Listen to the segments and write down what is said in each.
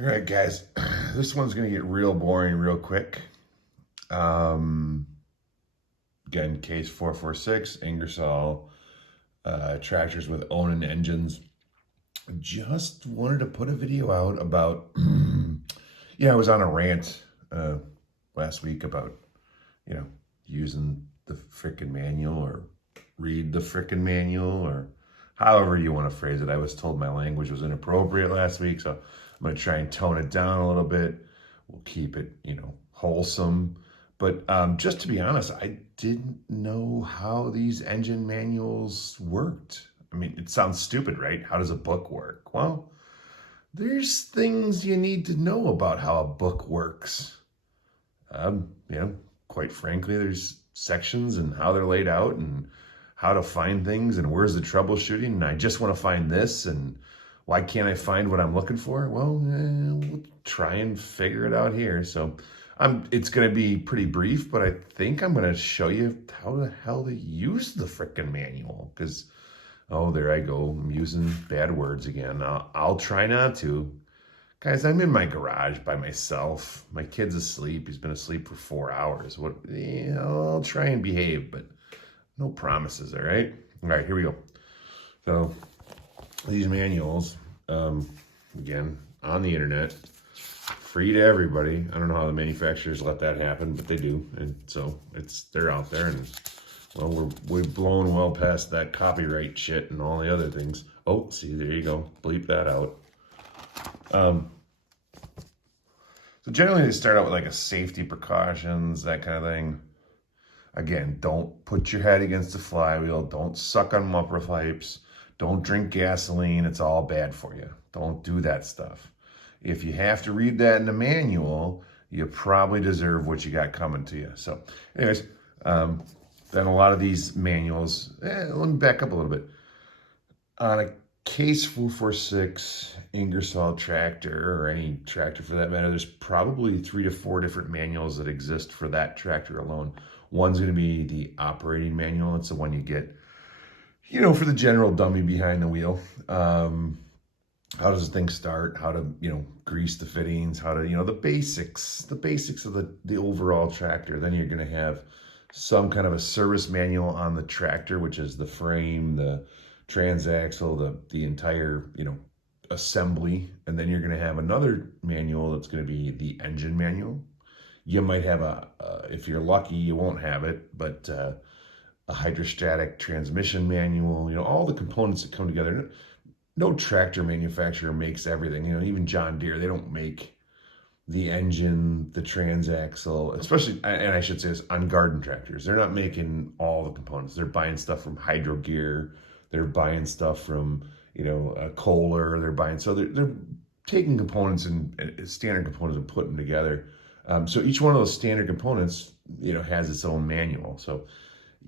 All right, guys, this one's going to get real boring real quick. Again, case 446, Ingersoll, tractors with Onan engines. Just wanted to put a video out about, I was on a rant last week about, using the frickin' manual or read the frickin' manual or however you want to phrase it. I was told my language was inappropriate last week, so I'm going to try and tone it down a little bit. We'll keep it, wholesome. But just to be honest, I didn't know how these engine manuals worked. I mean, it sounds stupid, right? How does a book work? Well, there's things you need to know about how a book works. Quite frankly, there's sections and how they're laid out and how to find things and where's the troubleshooting. And I just want to find this and why can't I find what I'm looking for? Well, we'll try and figure it out here. So it's going to be pretty brief, but I think I'm going to show you how the hell to use the frickin' manual. Because, there I go. I'm using bad words again. I'll try not to. Guys, I'm in my garage by myself. My kid's asleep. He's been asleep for 4 hours. I'll try and behave, but no promises, all right? All right, here we go. So these manuals, again, on the internet, free to everybody. I don't know how the manufacturers let that happen, but they do. And so they're out there, and well, we've blown well past that copyright shit and all the other things. Oh, see, there you go. Bleep that out. So generally they start out with like a safety precautions, that kind of thing. Again, don't put your head against the flywheel. Don't suck on muffler pipes. Don't drink gasoline. It's all bad for you. Don't do that stuff. If you have to read that in the manual, you probably deserve what you got coming to you. So anyways, then a lot of these manuals, let me back up a little bit. On a case 446 Ingersoll tractor, or any tractor for that matter, there's probably 3 to 4 different manuals that exist for that tractor alone. One's going to be the operating manual. It's the one you get, for the general dummy behind the wheel. How does the thing start? How to, grease the fittings? How to, the basics of the overall tractor. Then you're going to have some kind of a service manual on the tractor, which is the frame, the transaxle, the entire, assembly. And then you're going to have another manual that's going to be the engine manual. You might have if you're lucky, you won't have it, but a hydrostatic transmission manual, all the components that come together. No tractor manufacturer makes everything. Even John Deere, they don't make the engine, the transaxle, especially, and I should say this, on garden tractors. They're not making all the components. They're buying stuff from Hydro Gear. They're buying stuff from, Kohler. They're taking components and standard components and putting them together. So each one of those standard components, has its own manual. So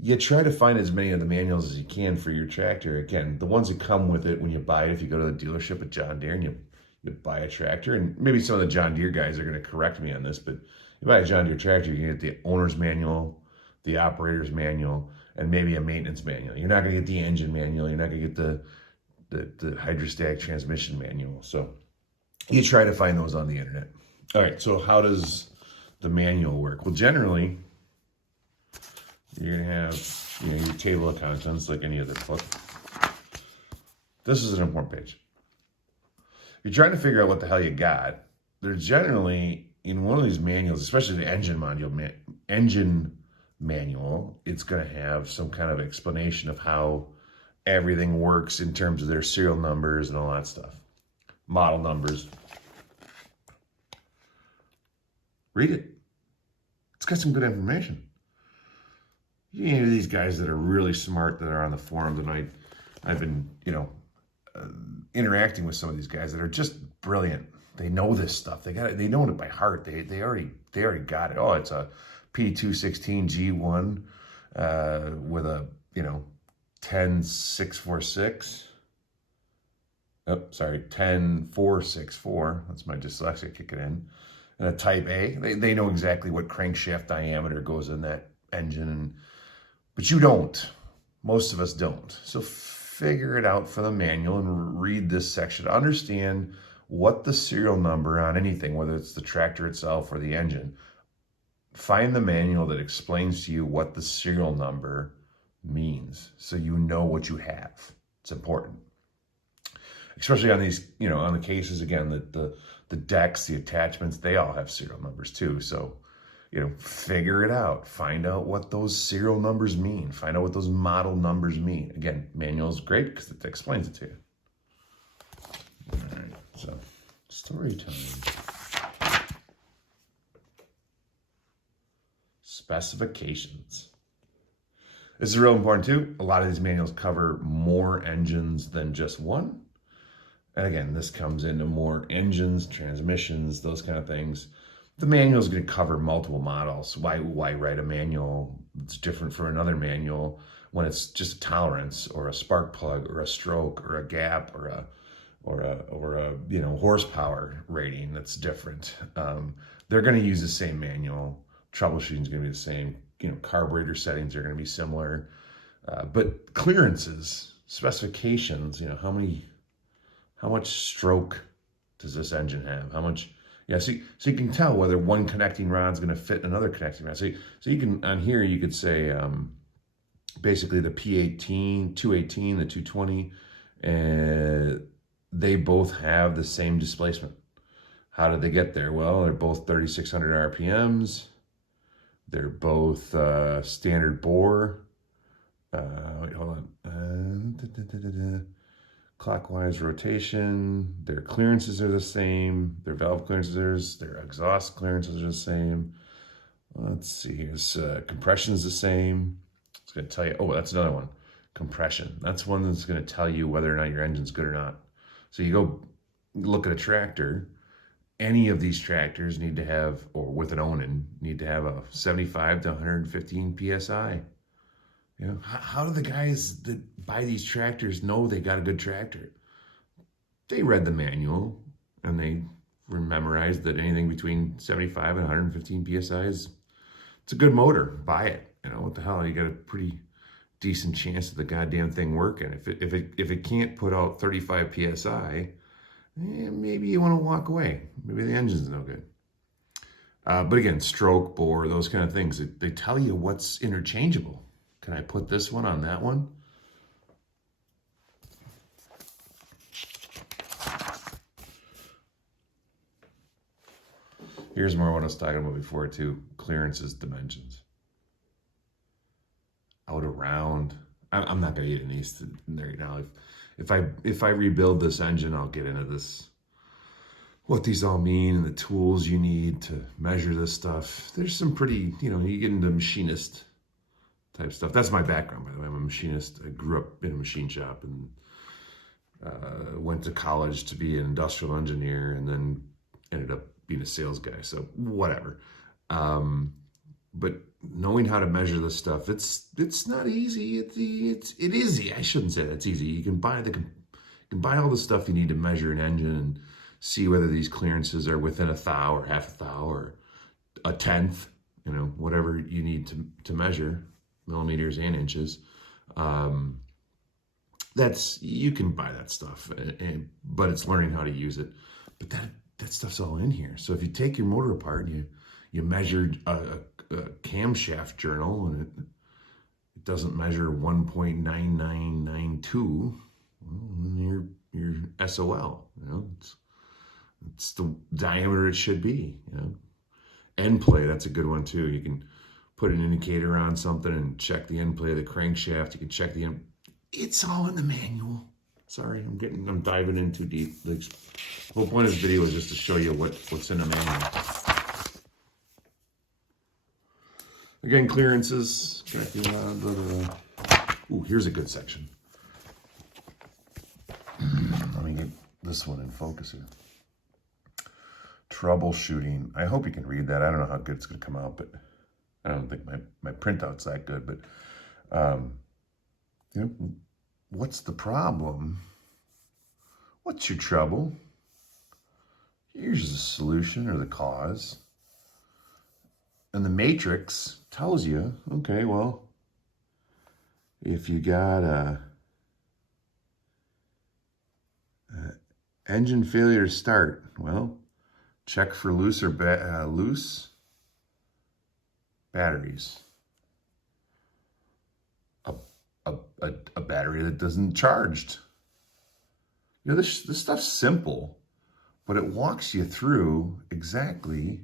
you try to find as many of the manuals as you can for your tractor. Again, the ones that come with it when you buy it, if you go to the dealership at John Deere and you buy a tractor, and maybe some of the John Deere guys are going to correct me on this, but you buy a John Deere tractor, you can get the owner's manual, the operator's manual, and maybe a maintenance manual. You're not going to get the engine manual. You're not going to get the hydrostatic transmission manual. So you try to find those on the internet. All right, so how does the manual work? Well, generally, you're going to have your table of contents like any other book. This is an important page. You're trying to figure out what the hell you got. There's generally, in one of these manuals, especially the engine manual, it's going to have some kind of explanation of how everything works in terms of their serial numbers and all that stuff. Model numbers. Read it. It's got some good information. These guys that are really smart that are on the forums, and I've been, interacting with some of these guys that are just brilliant. They know this stuff. They know it by heart. They already got it. Oh, it's a P216 G1 with a 10646. Oh, sorry, 10464. That's my dyslexia kicking in. And a Type A. They know exactly what crankshaft diameter goes in that engine, but you don't. Most of us don't. So figure it out for the manual and read this section. Understand what the serial number on anything, whether it's the tractor itself or the engine, find the manual that explains to you what the serial number means so you know what you have. It's important. Especially on these, on the cases, again, the decks, the attachments, they all have serial numbers too. So, figure it out. Find out what those serial numbers mean. Find out what those model numbers mean. Again, manual is great because it explains it to you. All right, so story time. Specifications. This is real important too. A lot of these manuals cover more engines than just one. And again, this comes into more engines, transmissions, those kind of things. The manual is going to cover multiple models. Why write a manual that's different from another manual when it's just a tolerance or a spark plug or a stroke or a gap or a horsepower rating that's different? They're going to use the same manual. Troubleshooting is going to be the same. Carburetor settings are going to be similar, but clearances, specifications. How much stroke does this engine have? How much? Yeah, so you can tell whether one connecting rod is going to fit another connecting rod. So you can, on here, you could say basically the P18, 218, the 220, and they both have the same displacement. How did they get there? Well, they're both 3,600 RPMs. They're both standard bore. Wait, hold on. Clockwise rotation. Their clearances are the same. Their valve clearances, their exhaust clearances are the same. Let's see, here's compression is the same. It's going to tell you, oh, that's another one. Compression. That's one that's going to tell you whether or not your engine's good or not. So you go look at a tractor. Any of these tractors need to have, or with an Onan, need to have a 75 to 115 PSI. How do the guys that buy these tractors know they got a good tractor? They read the manual and they memorized that anything between 75 and 115 PSI it's a good motor. Buy it. What the hell? You got a pretty decent chance of the goddamn thing working. If it can't put out 35 PSI, maybe you want to walk away. Maybe the engine's no good. But again, stroke, bore, those kind of things, they tell you what's interchangeable. Can I put this one on that one? Here's more what I was talking about before too. Clearances, dimensions. Out around. I'm not going to get into these right now. If I rebuild this engine, I'll get into this. What these all mean and the tools you need to measure this stuff. There's some pretty, you get into machinist type stuff. That's my background, by the way. I'm a machinist. I grew up in a machine shop and went to college to be an industrial engineer and then ended up being a sales guy. So whatever. But knowing how to measure this stuff, it's not easy. It is easy. I shouldn't say that's easy. You can buy all the stuff you need to measure an engine and see whether these clearances are within a thou or half a thou or a tenth, whatever you need to measure, millimeters and inches. You can buy that stuff, but it's learning how to use it. But that stuff's all in here. So if you take your motor apart and you measured a camshaft journal and it doesn't measure 1.9992, well, you're SOL. It's the diameter it should be. End play, that's a good one too. You can put an indicator on something and check the end play of the crankshaft. You can check the end. It's all in the manual. Sorry, I'm diving in too deep. The whole point of this video is just to show you what's in the manual. Again, clearances. Ooh, here's a good section. Let me get this one in focus here. Troubleshooting. I hope you can read that. I don't know how good it's going to come out, but I don't think my printout's that good. But what's the problem? What's your trouble? Here's the solution or the cause. And the matrix tells you, okay, well, if you got Engine failure to start. Well, check for loose batteries. A, a battery that doesn't charged. You know, this stuff's simple, but it walks you through exactly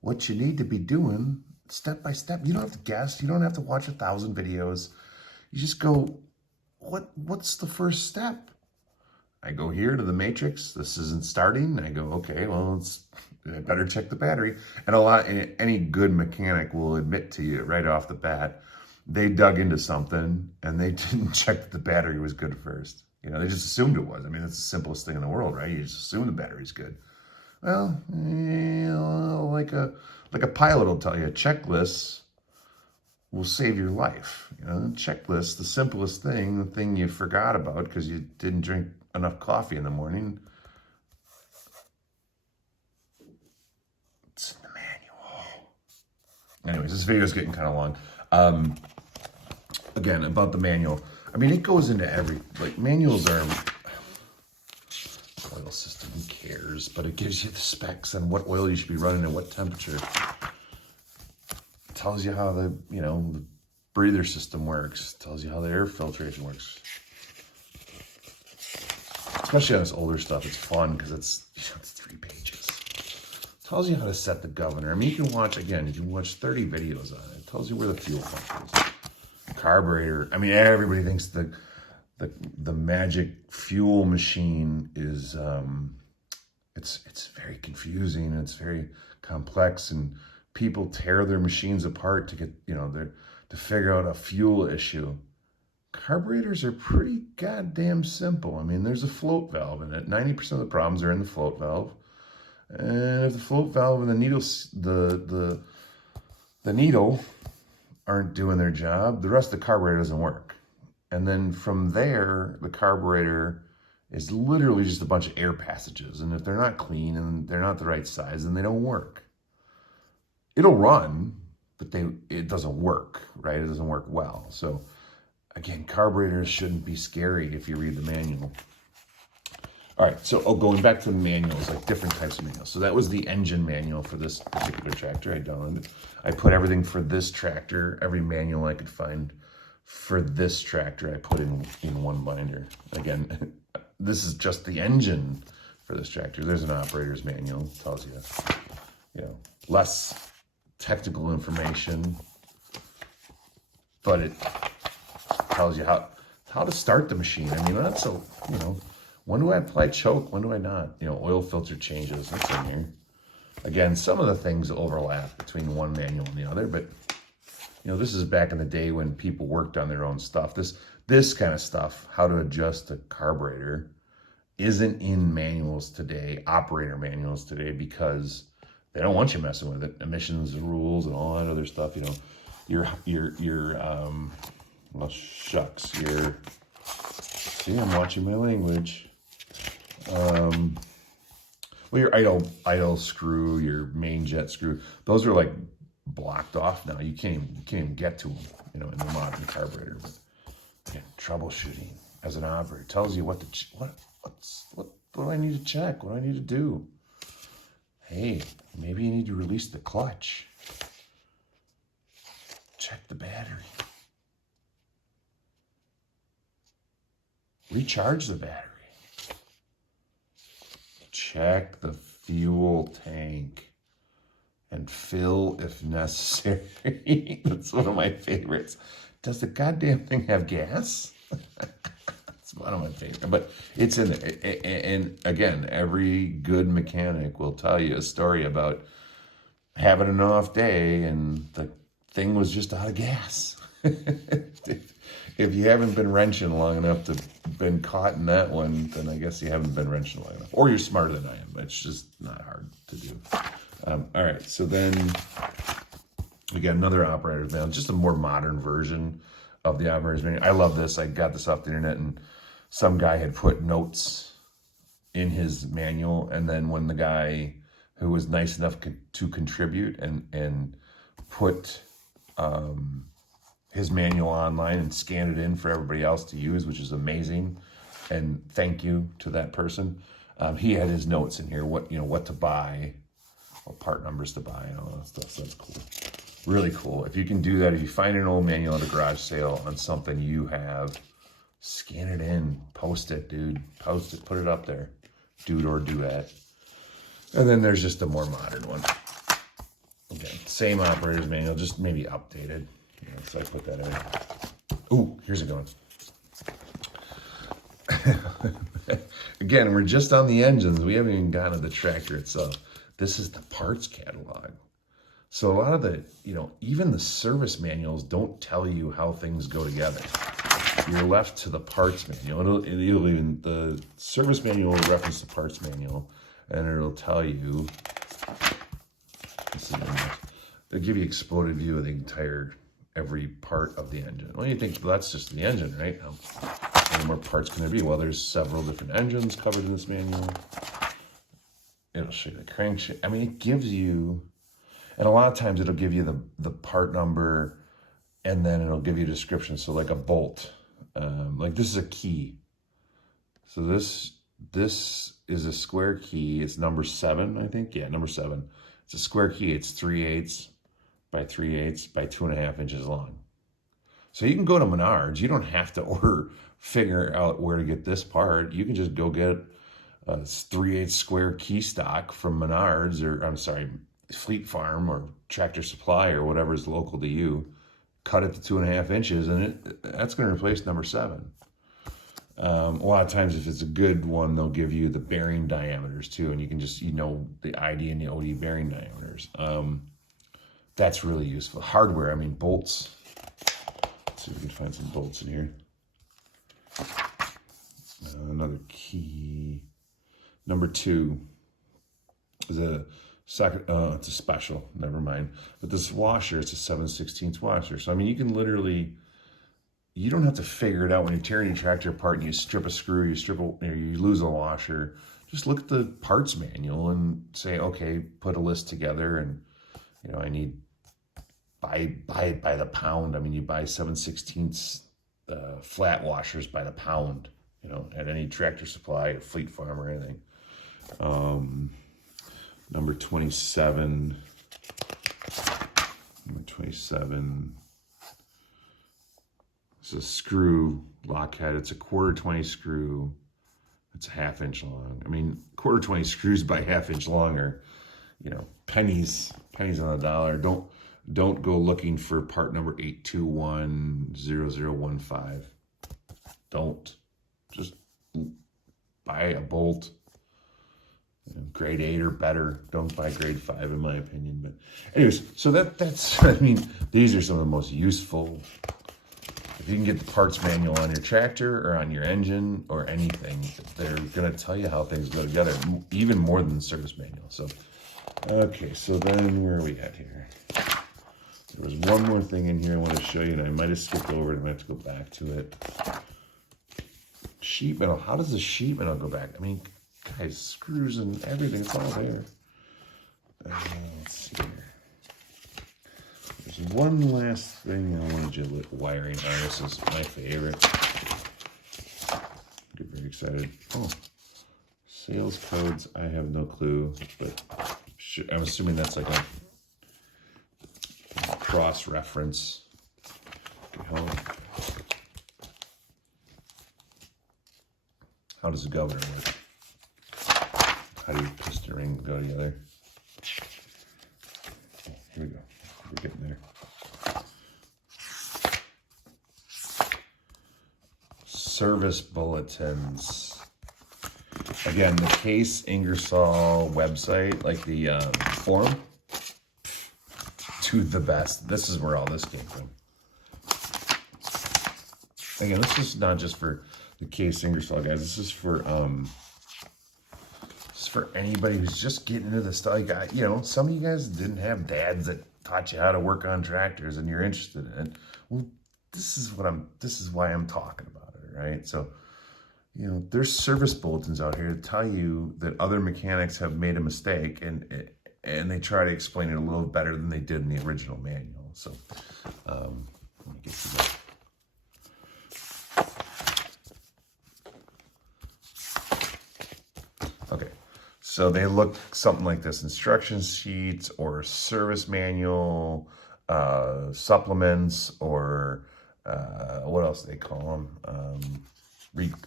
what you need to be doing step by step. You don't have to guess. You don't have to watch 1,000 videos. You just go, what's the first step? I go here to the matrix. This isn't starting. I go, okay, well, I better check the battery. And any good mechanic will admit to you right off the bat, they dug into something and they didn't check that the battery was good first. You know, they just assumed it was. I mean, it's the simplest thing in the world, right? You just assume the battery's good. Well, you know, like a pilot will tell you, checklists will save your life. You know, checklist, the simplest thing, the thing you forgot about because you didn't drink enough coffee in the morning. It's in the manual. Anyways, this video is getting kind of long. Again, about the manual. I mean, it goes into manuals are oil system, who cares? But it gives you the specs on what oil you should be running at what temperature. It tells you how the breather system works. It tells you how the air filtration works. Especially on this older stuff, it's fun because it's 3 pages. It tells you how to set the governor. I mean, you can watch 30 videos on it. It tells you where the fuel pump is. Carburetor. I mean, everybody thinks the magic fuel machine is it's very confusing. It's very complex, and people tear their machines apart to get to figure out a fuel issue. Carburetors are pretty goddamn simple. I mean, there's a float valve in it. 90% of the problems are in the float valve, and if the float valve and the needle aren't doing their job, the rest of the carburetor doesn't work. And then from there, the carburetor is literally just a bunch of air passages. And if they're not clean and they're not the right size, then they don't work. It'll run, but it doesn't work, right? It doesn't work well. So again, carburetors shouldn't be scary if you read the manual. All right, so going back to the manuals, like different types of manuals. So that was the engine manual for this particular tractor. I downloaded. I put everything for this tractor, every manual I could find for this tractor, I put in one binder. Again, this is just the engine for this tractor. There's an operator's manual. It tells you, less technical information, but it tells you how to start the machine. I mean, that's when do I apply choke? When do I not? Oil filter changes. That's in here. Again, some of the things overlap between one manual and the other, but this is back in the day when people worked on their own stuff. This kind of stuff, how to adjust a carburetor, isn't in manuals today, operator manuals today, because they don't want you messing with it. Emissions rules and all that other stuff. Well, shucks. See, I'm watching my language. Well, your idle screw, your main jet screw, those are like blocked off now. You can't even get to them, in the modern carburetor. But again, troubleshooting as an operator tells you what do I need to check? What do I need to do? Hey, maybe you need to release the clutch. Check the battery. Recharge the battery. Check the fuel tank and fill if necessary. That's one of my favorites. Does the goddamn thing have gas? It's one of my favorites, but it's in there. And again, every good mechanic will tell you a story about having an off day and the thing was just out of gas. If you haven't been wrenching long enough to been caught in that one, then I guess you haven't been wrenching long enough. Or you're smarter than I am. It's just not hard to do. All right, so then we got another operator's manual, just a more modern version of the operator's manual. I love this. I got this off the internet, and some guy had put notes in his manual, and then when the guy who was nice enough to contribute and put his manual online and scan it in for everybody else to use, which is amazing. And thank you to that person. He had his notes in here, what to buy, what part numbers to buy, and all that stuff. So that's cool. Really cool. If you can do that, if you find an old manual at a garage sale on something you have, scan it in, post it, dude. Post it, put it up there. Dude or duet. And then there's just a more modern one. Okay, same operator's manual, just maybe updated. So I put that in. Ooh, here's a good one. Again, we're just on the engines. We haven't even gotten to the tractor itself. This is the parts catalog. So a lot of the, even the service manuals don't tell you how things go together. You're left to the parts manual. It'll even, the service manual will reference the parts manual, and it'll tell you, they'll give you exploded view of the every part of the engine. Well, you think, well, that's just the engine, right? How many more parts can there be? Well, there's several different engines covered in this manual. It'll show you the crankshaft. I mean, it gives you, and a lot of times it'll give you the part number, and then it'll give you a description. So like a bolt, like this is a key. So this is a square key. It's number 7, I think. Yeah, number 7. It's a square key. It's 3/8 by 3/8 by 2.5 inches long. So you can go to Menards. You don't have to figure out where to get this part. You can just go get a 3/8 square key stock from Menards, or I'm sorry, Fleet Farm or Tractor Supply or whatever is local to you. Cut it to 2.5 inches, and that's going to replace number 7. A lot of times, if it's a good one, they'll give you the bearing diameters too, and you can just the ID and the OD bearing diameters. That's really useful. Hardware, I mean bolts. Let's see if we can find some bolts in here. Another key. Number 2 is a second. It's a special. Never mind. But this washer, it's a 7/16 washer. So I mean, you can literally. You don't have to figure it out when you're tearing your tractor apart and you strip a screw, you lose a washer. Just look at the parts manual and say, okay, put a list together, and I need buy it by the pound. I mean, you buy 7/16 flat washers by the pound, at any Tractor Supply or Fleet Farm or anything. Number 27. Number 27. It's a screw lock head. It's a 1/4-20 screw. It's a 1/2 inch long. I mean, 1/4-20 screws by 1/2 inch long are, pennies on the dollar. Don't go looking for part number 8210015. Don't. Just buy a bolt. Grade 8 or better. Don't buy grade 5 in my opinion. But anyways, so that's I mean, these are some of the most useful. If you can get the parts manual on your tractor or on your engine or anything, they're going to tell you how things go together, even more than the service manual. So, okay, so then where are we at here? There was one more thing in here I want to show you, and I might have skipped over it. I might have to go back to it. Sheet metal. How does the sheet metal go back? I mean, guys, screws and everything, it's all there. Let's see here. There's one last thing I wanted you to look. Wiring harnesses, my favorite. Get very excited. Oh, sales codes. I have no clue, but I'm assuming that's like a cross-reference. Okay, how does the governor work? How do piston ring go together? Oh, here we go. We're getting there. Service bulletins. Again, the Case Ingersoll website, like the forum, to the best. This is where all this came from. Again, this is not just for the Case Ingersoll guys. This is for anybody who's just getting into this stuff. Some of you guys didn't have dads that taught you how to work on tractors, and you're interested in it. Well, this is why I'm talking about it, right? So, there's service bulletins out here to tell you that other mechanics have made a mistake, and they try to explain it a little better than they did in the original manual. So, let me get to that. So they look something like this: instruction sheets or service manual, supplements, or what else do they call them?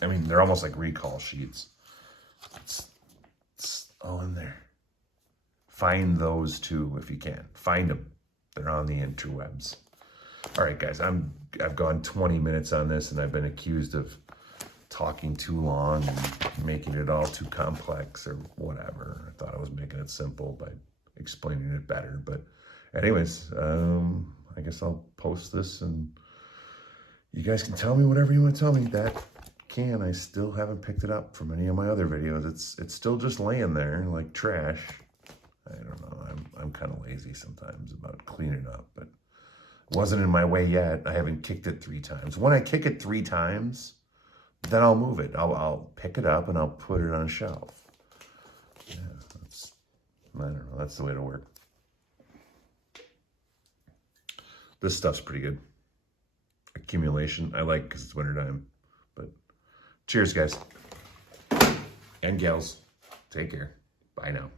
I mean, they're almost like recall sheets. It's all in there. Find those too if you can. Find them. They're on the interwebs. All right, guys, I've gone 20 minutes on this, and I've been accused of talking too long and making it all too complex or whatever. I thought I was making it simple by explaining it better. But anyways, I guess I'll post this, and you guys can tell me whatever you want to tell me. I still haven't picked it up from any of my other videos. It's still just laying there like trash. I don't know. I'm kind of lazy sometimes about cleaning up, but it wasn't in my way yet. I haven't kicked it 3 times. When I kick it 3 times, then I'll move it. I'll pick it up and I'll put it on a shelf. Yeah, I don't know. That's the way to work. This stuff's pretty good. Accumulation, I like because it's wintertime. But cheers, guys. And gals. Take care. Bye now.